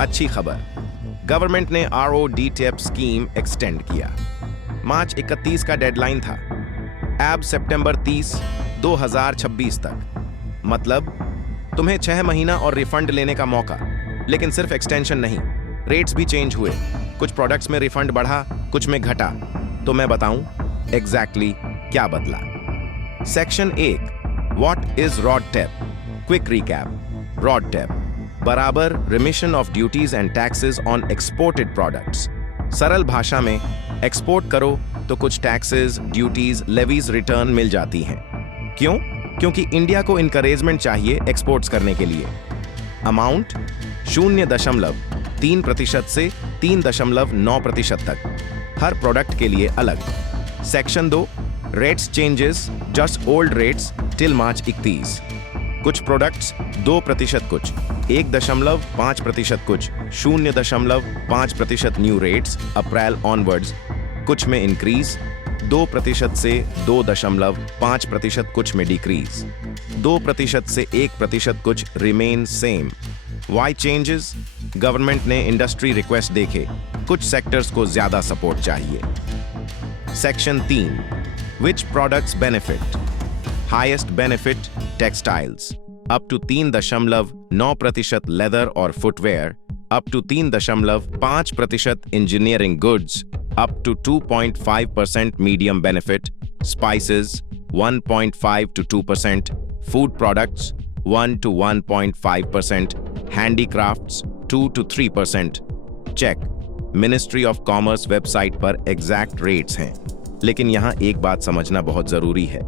अच्छी खबर, गवर्नमेंट ने RODTEP स्कीम एक्सटेंड किया। मार्च 31 का डेडलाइन था, अब सितंबर 30, 2026 तक। मतलब तुम्हें 6 महीना और रिफंड लेने का मौका। लेकिन सिर्फ एक्सटेंशन नहीं, रेट्स भी चेंज हुए। कुछ प्रोडक्ट्स में रिफंड बढ़ा, कुछ में घटा। तो मैं बताऊं एग्जैक्टली क्या बदला। Section 1, what is RODTEP? Quick recap. RODTEP बराबर remission of duties and taxes on exported products. सरल भाषा में, एक्सपोर्ट करो तो कुछ टैक्सेस, ड्यूटीज, लेवीज रिटर्न मिल जाती हैं। क्यों? क्योंकि इंडिया को इनकरेजमेंट चाहिए एक्सपोर्ट्स करने के लिए। अमाउंट 0.3% से 3.9% तक, हर प्रोडक्ट के लिए अलग। Section 2, rates changes just old rates till March 31। कुछ प्रोडक्ट्स 2% कुछ, 1.5% कुछ, 0.5% न्यू रेट्स अप्रैल ऑनवर्ड्स। कुछ में इंक्रीज 2% से 2.5%, कुछ में डिक्रीज 2% से 1%, कुछ remain same. Why changes? Government ने इंडस्ट्री रिक्वेस्ट देखे, कुछ सेक्टर्स को ज्यादा सपोर्ट चाहिए। Section 3, which products benefit? Highest benefit textiles, up to 3.9% leather और footwear, up to 3.5% engineering goods, up to 2.5% medium benefit, spices 1.5 to 2%, food products 1 to 1.5%, handicrafts 2 to 3%. Check, ministry of commerce website पर exact rates हैं। लेकिन यहाँ एक बात समझना बहुत जरूरी है।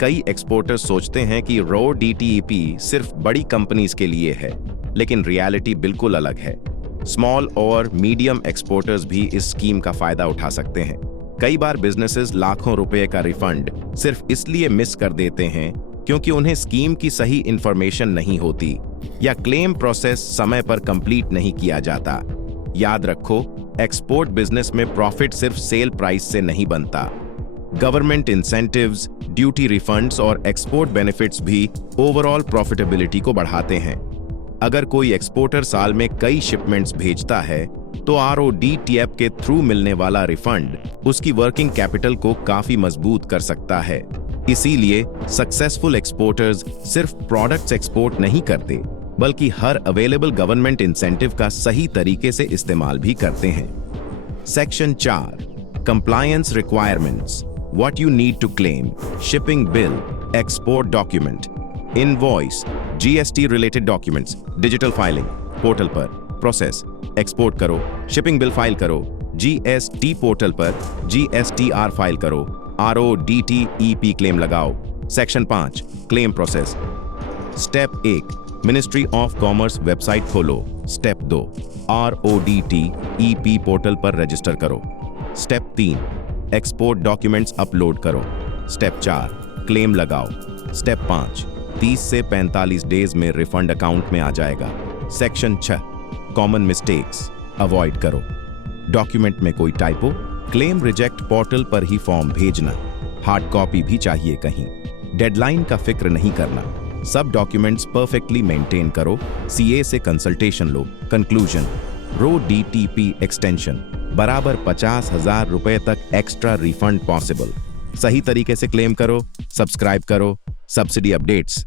कई एक्सपोर्टर्स सोचते हैं कि RODTEP सिर्फ बड़ी कंपनीज के लिए है, लेकिन रियलिटी बिल्कुल अलग है। स्मॉल और मीडियम एक्सपोर्टर्स भी इस स्कीम का फायदा उठा सकते हैं। कई बार बिजनेसेस लाखों रुपए का रिफंड सिर्फ इसलिए मिस कर देते हैं क्योंकि उन्हें स्कीम की सही इंफॉर्मेशन नहीं होती या क्लेम प्रोसेस समय पर कंप्लीट नहीं किया जाता। याद रखो, एक्सपोर्ट बिजनेस में प्रॉफिट सिर्फ सेल प्राइस से नहीं बनता। गवर्नमेंट इंसेंटिव्स, ड्यूटी रिफंड्स और एक्सपोर्ट बेनिफिट्स भी ओवरऑल प्रॉफिटेबिलिटी को बढ़ाते हैं। अगर कोई एक्सपोर्टर साल में कई शिपमेंट्स भेजता है तो RODTEP के थ्रू मिलने वाला रिफंड उसकी वर्किंग कैपिटल को काफी मजबूत कर सकता है। इसीलिए सक्सेसफुल एक्सपोर्टर्स सिर्फ प्रोडक्ट्स एक्सपोर्ट नहीं करते, बल्कि हर अवेलेबल गवर्नमेंट इंसेंटिव का सही तरीके से इस्तेमाल भी करते हैं। Section 4, compliance requirements, what you need to claim, shipping bill, export document, invoice, GST related documents, digital filing, portal पर प्रोसेस, एक्सपोर्ट करो, शिपिंग बिल फाइल करो, GST पोर्टल पर GSTR फाइल करो, RODTEP क्लेम लगाओ। Section 5, claim process. Step 1, ministry of commerce website खोलो। Step 2, RODTEP portal पर register करो। Step 3, export documents upload करो। स्टेप 4, क्लेम लगाओ। स्टेप 5, 30 से 45 डेज में रिफंड अकाउंट में आ जाएगा। सेक्शन 6, कॉमन मिस्टेक्स अवॉइड करो। डॉक्यूमेंट में कोई टाइपो, क्लेम रिजेक्ट पोर्टल पर ही फॉर्म भेजना। हार्ड कॉपी भी चाहिए कहीं। डेडलाइन का फिक्र नहीं करना। सब डॉक्यूमेंट्स परफेक्टली मेंटेन करो। CA से कंसल्टेशन लो। कंक्लूजन, RODTEP एक्सटेंशन बराबर 50,000 रुपए तक एक्स्ट्रा रिफंड पॉसिबल। सही तरीके से क्लेम करो, सब्सक्राइब करो, सब्सिडी अपडेट्स